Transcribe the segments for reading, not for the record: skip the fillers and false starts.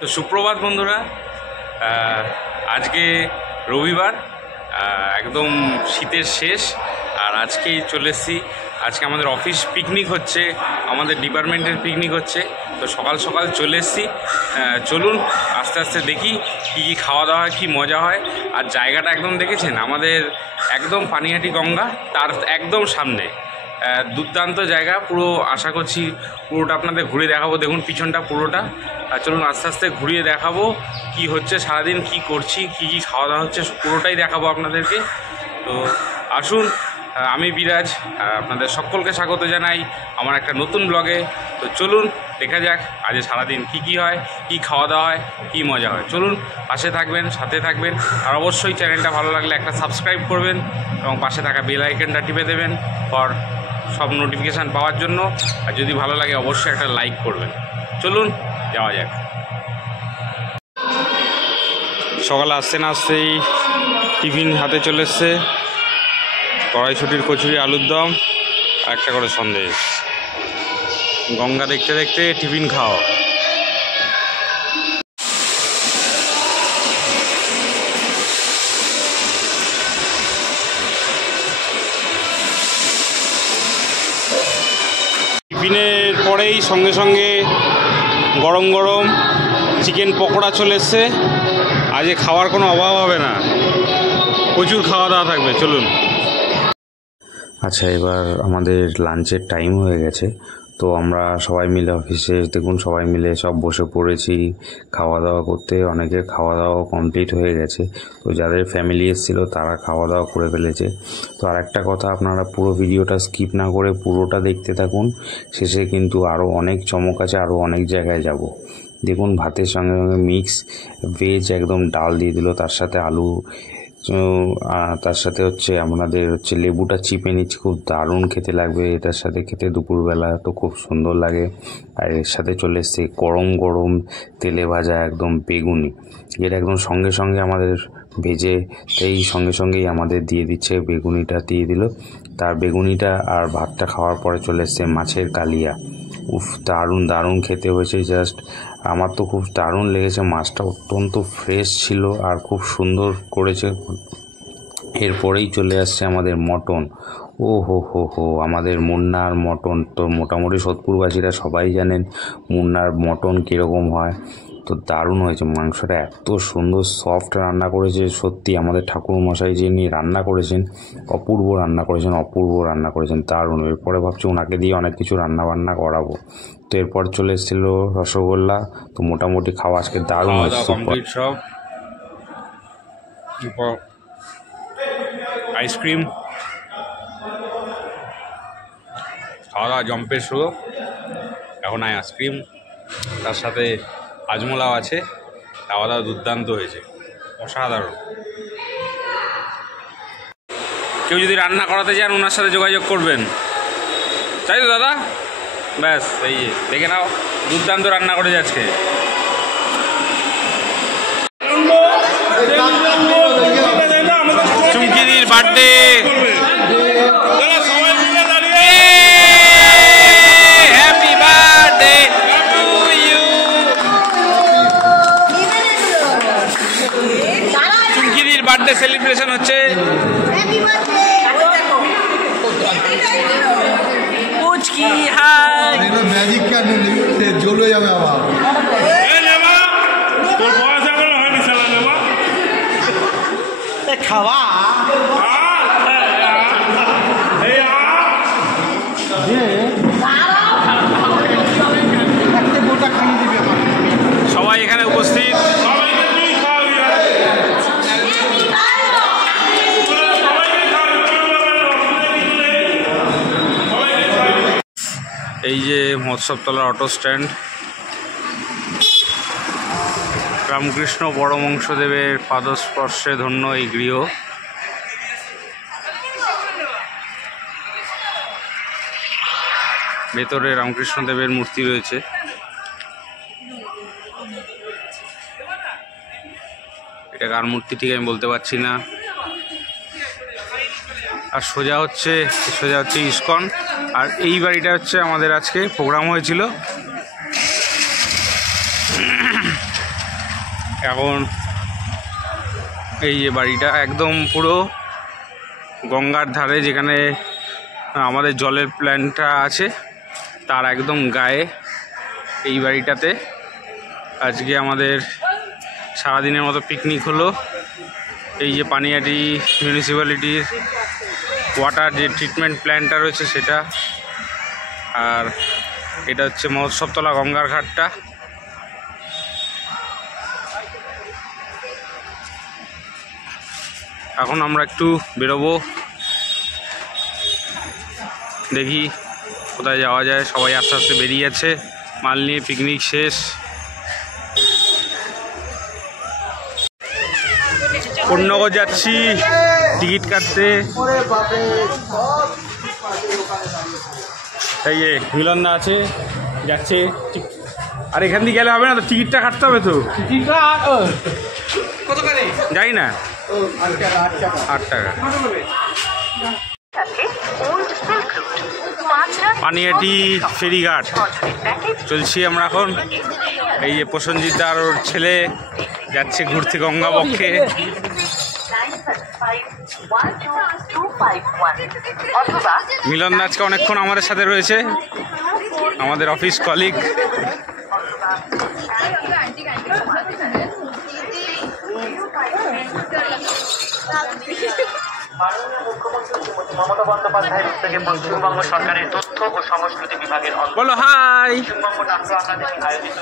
তো সুপ্রভাত বন্ধুরা, আজকে রবিবার, একদম শীতের শেষ। আর আজকেই চলে এসেছি। আজকে আমাদের অফিস পিকনিক হচ্ছে, আমাদের ডিপার্টমেন্টের পিকনিক হচ্ছে। তো সকাল সকাল চলে এসেছি। চলুন আস্তে আস্তে দেখি কী কী খাওয়া দাওয়া, কী মজা হয়। আর জায়গাটা একদম দেখেছেন, আমাদের একদম পানিহাটি গঙ্গা, তার একদম সামনে। দুর্দান্ত জায়গা, পুরো আশা করছি পুরোটা আপনাদের ঘুরে দেখাবো। দেখুন পিছনটা পুরোটা। চলুন আস্তে আস্তে ঘুরিয়ে দেখাবো কি হচ্ছে সারাদিন, কি করছি, কি কি খাওয়া দাওয়া হচ্ছে, পুরোটাই দেখাবো আপনাদেরকে। তো আসুন, আমি বিরাজ আপনাদের সকলকে স্বাগত জানাই আমার একটা নতুন ব্লগে। তো চলুন দেখা যাক আজ সারাদিন কি কি হয়, কি খাওয়া দাওয়া হয়, কি মজা হয়। চলুন পাশে থাকবেন, সাথে থাকবেন। আর অবশ্যই চ্যানেলটা ভালো লাগলে একটা সাবস্ক্রাইব করবেন এবং পাশে থাকা বেল আইকনটা টিপে দেবেন ফর সব নোটিফিকেশান পাওয়ার জন্য। আর যদি ভালো লাগে অবশ্যই একটা লাইক করবেন। চলুন যাওয়া যাক। সকালে আসতে না আসতেই টিফিন হাতে চলে এসছে। কড়াইশুঁটির কচুরি, আলুর দম, আর একটা করে সন্দেশ। গঙ্গা দেখতে দেখতে টিফিন খাও। টিফিনের পরেই সঙ্গে সঙ্গে গরম গরম চিকেন পকোড়া চলে এসছে। আজকে খাওয়ার কোনো অভাব হবে না, প্রচুর খাওয়া দাওয়া থাকবে। চলুন। আচ্ছা, এবার আমাদের লাঞ্চের টাইম হয়ে গেছে। তো আমরা সবাই মিলে অফিসে দেখুন সবাই মিলে সব বসে পড়েছি খাওয়া দাওয়া করতে। অনেকের খাওয়া দাওয়া কমপ্লিট হয়ে গেছে। তো যাদের ফ্যামিলি এসেছিলো তারা খাওয়া দাওয়া করে ফেলেছে। তো আর একটা কথা, আপনারা পুরো ভিডিওটা স্কিপ না করে পুরোটা দেখতে থাকুন। শেষে কিন্তু আরও অনেক চমক আছে, আরও অনেক জায়গায় যাব। দেখুন ভাতের সঙ্গে সঙ্গে মিক্স ভেজ একদম ডাল দিয়ে দিল, তার সাথে আলু, তার সাথে আমাদের লেবুটা চিপে নিচ্ছি। খুব দারুণ খেতে লাগবে এটার সাথে খেতে, দুপুরবেলা তো খুব সুন্দর লাগে। আর এর সাথে চলে এসছে গরম গরম তেলে ভাজা একদম বেগুনি। এটা একদম সঙ্গে সঙ্গে আমাদের ভেজে এই সঙ্গে সঙ্গেই আমাদের দিয়ে দিচ্ছে, বেগুনিটা দিয়ে দিল। তার বেগুনিটা আর ভাতটা খাওয়ার পরে চলে এসছে মাছের কালিয়া। উফ, দারুণ দারুণ খেতে হয়েছে। জাস্ট আমার তো খুব দারুণ লেগেছে। মাছটা অত্যন্ত ফ্রেশ ছিল আর খুব সুন্দর করেছে। এরপরেই চলে আসছে আমাদের মটন। ও হো হো হো, আমাদের মুন্নার মটন তো মোটামুটি সোদপুরবাসীরা সবাই জানেন মুন্নার মটন কীরকম হয়। তো দারুণ হয়েছে, মাংসটা এত সুন্দর সফট রান্না করেছে। সত্যি আমাদের ঠাকুরমশাই যিনি রান্না করেছেন অপূর্ব রান্না করেছেন, অপূর্ব রান্না করেছেন, দারুণ। এরপরে ভাবছি ওনাকে দিয়ে অনেক কিছু রান্না বান্না করাবো। তো এরপর চলে এসেছিল রসগোল্লা। তো মোটামুটি খাওয়া আজকে দারুণ হয়েছে, কমপ্লিট সব। আইসক্রিম খাওয়া দাওয়া জম্পের শুরু। এখন আইসক্রিম, তার সাথে হাজমোলাও আছে। খাওয়া দাওয়া দুর্দান্ত হয়েছে, অসাধারণ। কেউ যদি রান্না করাতে চান ওনার সাথে যোগাযোগ করবেন, তাই তো দাদা? ব্যাস, এই দেখে নাও, দুর্দান্ত রান্না করেছে আজকে। চুমকিদির birthday, happy birthday to you. চুমকিদির বার্থডে সেলিব্রেশন হচ্ছে। পুচকি হাই, ম্যাজিক কেন জ্বলে যাবে আবার। খাওয়া সবাই এখানে উপস্থিত। এই যে মৎস্যতলার অটো স্ট্যান্ড, রামকৃষ্ণ পরমহংসদেবের পাদস্পর্শে ধন্য এই গৃহ। ভেতরে রামকৃষ্ণদেবের মূর্তি রয়েছে। এটা কার মূর্তি ঠিক আমি বলতে পারছি না। আর সোজা হচ্ছে ইসকন। আর এই বাড়িটা হচ্ছে আমাদের আজকে প্রোগ্রাম হয়েছিল। এখন এই যে বাড়িটা একদম পুরো গঙ্গার ধারে, যেখানে আমাদের জলের প্ল্যান্টটা আছে তার একদম গায়ে এই বাড়িটাতে আজকে আমাদের সারাদিনের মতো পিকনিক হলো। এই যে পানিহাটি মিউনিসিপ্যালিটির ওয়াটার যে ট্রিটমেন্ট প্ল্যান্টটা রয়েছে সেটা, আর এটা হচ্ছে মহোৎসবতলা গঙ্গার ঘাটটা। এখন আমরা একটু বেরোবো, দেখি কোথায় যাওয়া যায়। সবাই আস্তে আস্তে বেরিয়ে আছে, মাল নিয়ে পিকনিক শেষ। কোন্নগর যাচ্ছি টিকিট কাটতে। এই যে মিলনদা আছে, যাচ্ছে। আর এখান দিয়ে গেলে হবে না তো, টিকিটটা কাটতে হবে তো। যাই না, 8 টাকা। পানিহাটি ফেরিঘাট চলছি আমরা এখন। এই যে প্রসেনজিৎ আর ওর ছেলে যাচ্ছে ঘুরতে গঙ্গা বক্ষে। মিলন আজকে অনেকক্ষণ আমাদের সাথে রয়েছে, আমাদের অফিস কলিগ। মাননীয় মুখ্যমন্ত্রী শ্রীমতী মমতা বন্দ্যোপাধ্যায়ের উদ্যোগে পশ্চিমবঙ্গ সরকারের তথ্য ও সংস্কৃতি বিভাগের বলো হাই। পশ্চিমবঙ্গ নাট্য আকাদেমি আয়োজিত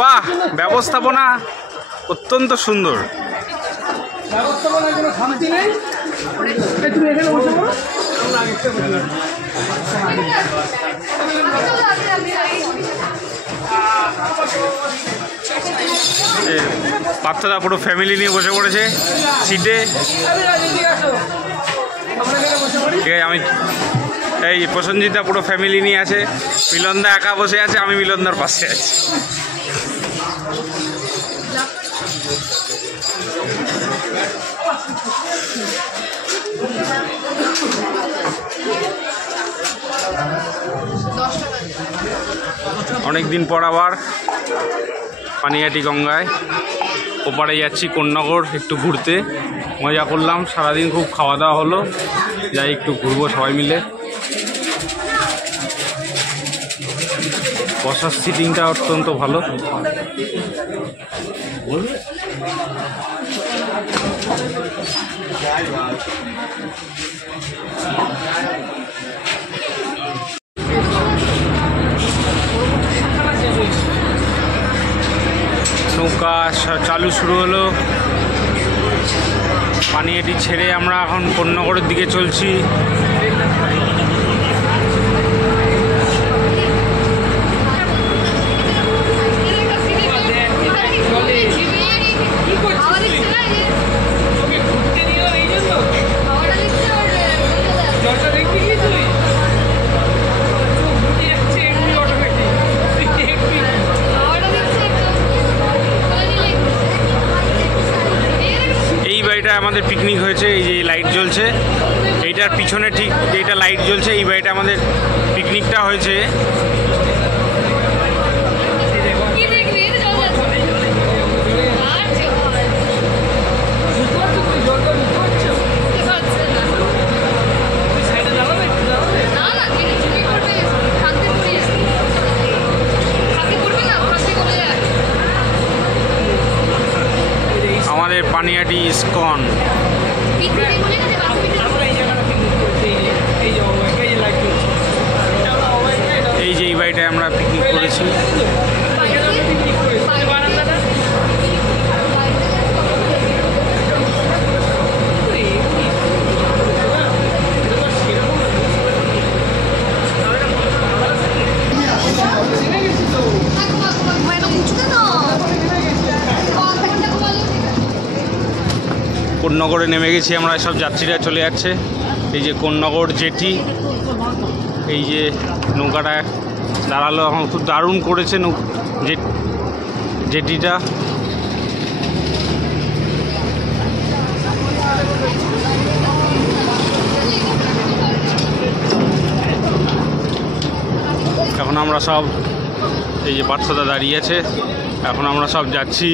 বাহ, ব্যবস্থাপনা অত্যন্ত সুন্দর। পার্থদা পুরো ফ্যামিলি নিয়ে বসে পড়েছে সিটে। ঠিক আছে, আমি এই প্রসেনজিৎদা পুরো ফ্যামিলি নিয়ে আছে, মিলনদা একা বসে আছে, আমি মিলনদার পাশে আছি। অনেক দিন পর আবার পানিহাটি গঙ্গায় ওপারে যাচ্ছি কোন্নগর একটু ঘুরতে। মজা করলাম, সারাদিন খুব খাওয়া দাওয়া হলো, যাই একটু ঘুরবো সবাই মিলে। বসার সিটিংটা অত্যন্ত ভালো। নৌকা চালু শুরু হলো। পানিহাটি ছেড়ে আমরা এখন কোন্নগরের দিকে চলছি। আমাদের পিকনিক হয়েছে, এই যে লাইট জ্বলছে এইটার পিছনে, ঠিক যেটা লাইট জ্বলছে এই বাড়িটা আমাদের পিকনিকটা হয়েছে। আমাদের পানিহাটি ইসকন। এই যে এই বাড়িটায় আমরা পিকনিক করেছি। কোন্নগরে নেমে গেছি আমরা, সব যাত্রীরা চলে যাচ্ছে। এই যে কোন্নগর জেটি, এই যে নৌকাটা দাঁড়ালো এখন, খুব দারুণ করেছে জেটিটা। এখন আমরা সব এই যে পার্থদা দাঁড়িয়ে আছে। এখন আমরা সব যাচ্ছি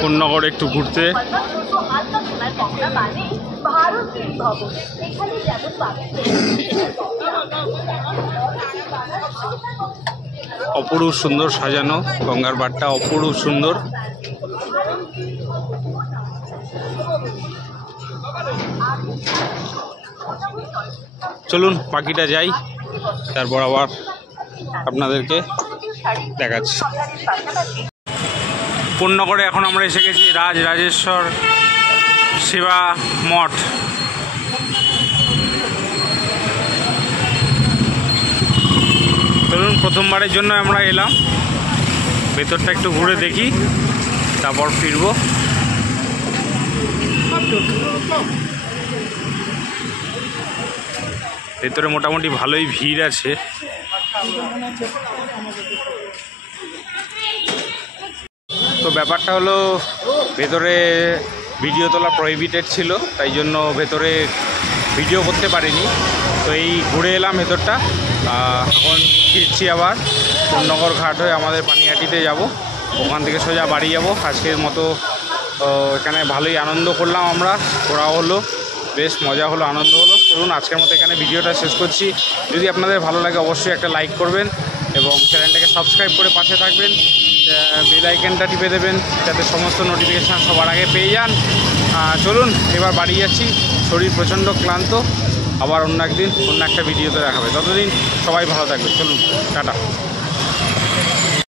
কোন্নগর একটু ঘুরতে। অপরূপ সুন্দর সাজানো গঙ্গার পাড়টা, অপরূপ সুন্দর। চলুন বাকিটা যাই, তারপর আবার আপনাদেরকে দেখাচ্ছি। কোন্নগরে এখন আমরা এসে গেছি রাজরাজেশ্বর সেবা মঠ। চলুন, প্রথমবারের জন্য আমরা এলাম, ভেতরটা একটু ঘুরে দেখি, তারপর ফিরবো। ভেতরে মোটামুটি ভালোই ভিড় আছে। তো ব্যাপারটা হলো, ভেতরে ভিডিও তোলা প্রহিবিটেড ছিল, তাই জন্য ভেতরে ভিডিও করতে পারিনি। তো এই ঘুরে এলাম ভেতরটা, এখন ফিরছি আবার কোন্নগর ঘাট হয়ে আমাদের পানিহাটিতে যাব, ওখান থেকে সোজা বাড়ি যাব। আজকের মতো এখানে ভালোই আনন্দ করলাম আমরা, ঘোরা হলো, বেশ মজা হলো, আনন্দ হলো। চলুন আজকের মতো এখানে ভিডিওটা শেষ করছি। যদি আপনাদের ভালো লাগে অবশ্যই একটা লাইক করবেন এবং চ্যানেলটাকে সাবস্ক্রাইব করে পাশে থাকবেন, বেল আইকনটা টিপে দেবেন যাতে সমস্ত নোটিফিকেশান সবার আগে পেয়ে যান। চলুন এবার বাড়ি যাচ্ছি, শরীর প্রচণ্ড ক্লান্ত। আবার অন্য একদিন অন্য একটা ভিডিওতে দেখাবে, ততদিন সবাই ভালো থাকবে। চলুন, টাটা।